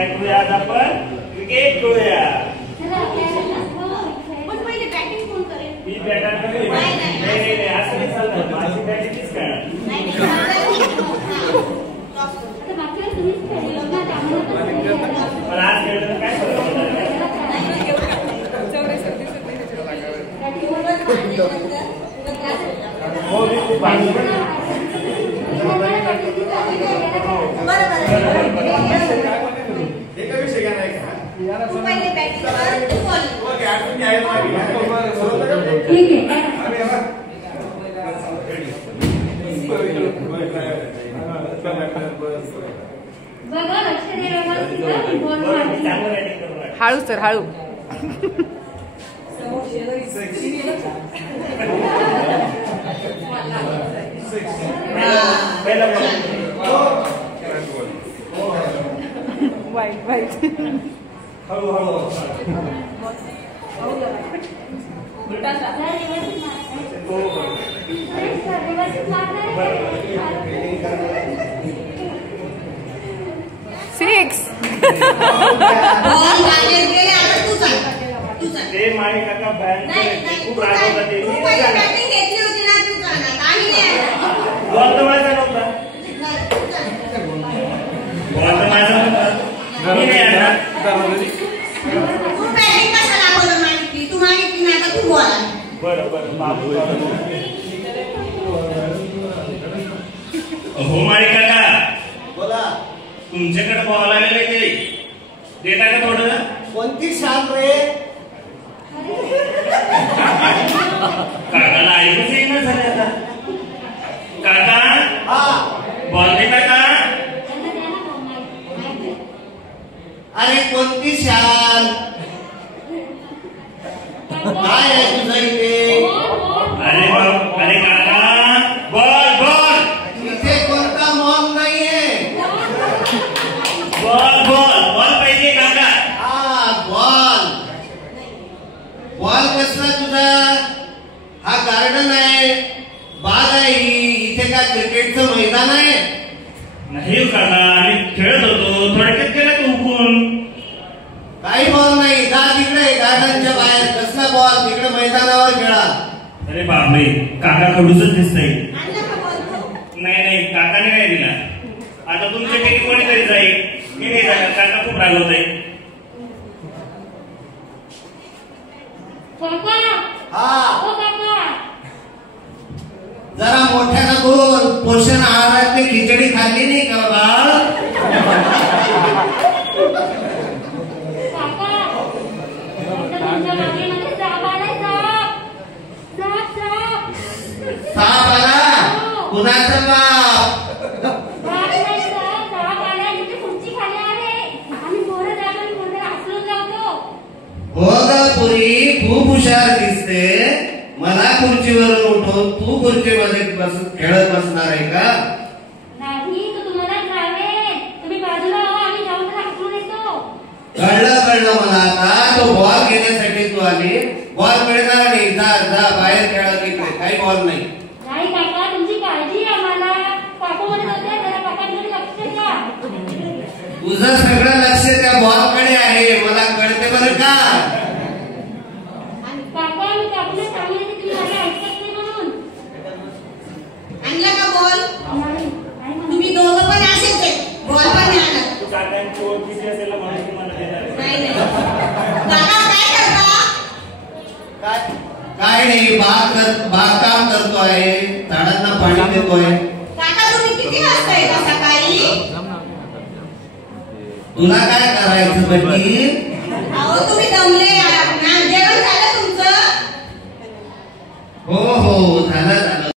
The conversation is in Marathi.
काय करूया आज आपण क्रिकेट खेळूया. पण पहिले बॅटिंग कोण करेल? मी बॅटर करेल. नाही असं नाही चालणार. माझी बॅटिंगच करणार. आता मागच्या वेळेस तुम्हीच खेळले ना त्यामुळे पण आज खेळलं काय फरक पडणार? हो मी खूप भांडलो. हळू सर हळू. वाईट वाईट. हळू हळू. सिक्स. ते माई काका बँक खूप रागवतात ते. बॉल तर माझा नव्हता. बॉल तर माझा नव्हता. मी नाही आणणार. बरं बरं बाबू. हो माई काका बोला. तुमच्याकडे बॉल आलेले ते देता का थोडं? कोणती शान रे? काकाला ऐकूच येईना झालं आता. काका हा बॉल देता का? अरे कोणती शान? काय आहे तुझं इथे? अरे काका बॉल बॉल. इथे कोणता मॉल नाहीये. बॉल बॉल बॉल पाहिजे काका. हा बॉल. बॉल कसला तुझा? हा गार्डन आहे, बाग आहे ही. इथे का क्रिकेटचं मैदान आहे? नाही काका आम्ही खेळत होतो. थोडक्यात गेला का हुकून? काही बॉल नाही. जा तिकडे गार्डनच्या बाहेर. कसला बॉल? तिकडे मैदानावर खेळा. अरे बापरे काका खडूसच दिसतंय. नाही काकाने नाही दिला. आता तुमच्यापैकी कोणीतरी जाईल. मी नाही जाणार. काका खूप रागवत आहे. हा जरा मोठ्यानं बोल. पोषण आहारातली खिचडी खाल्ली नाही का बाळ? साप आला? कुणाचा बाप? हो ग पुरी खूप हुशार दिसते. मला खुर्चीवरून उठवून तू खुर्चीमध्ये खेळत बसणार आहे का? नाही तो तुम्हाला चालेल. तुम्ही बाजूला हो. आम्ही जाऊन हाकलून येतो. कळलं मला आता. तो बॉल घेण्यासाठी तू आली. बॉल मिळणार नाही. जा जा बाहेर खेळा तिकडे. काही बॉल नाही. नाही काका तुमची काळजी आहे आम्हाला. काकूमध्ये होते जरा काकांकडे लक्ष द्या. तुझं सगळं लक्ष त्या बॉल कडे आहे. मला कळते बरं का? काका मी काकूला सांगितलं की तुम्ही माझं ऐकत नाही म्हणून. आणला का बॉल? नाही तुम्ही दोघं पण असेच बॉल पण नाही आणत. काकांची ओळखीची असेल ना म्हणून तुम्हाला देणार. नाही काका काय करता? काय नाही. बागकाम करतोय. झाडांना पाणी देतोय. काका तुम्ही किती वाजता येता सकाळी? तुला काय करायचं बाकी? अहो तुम्ही दमले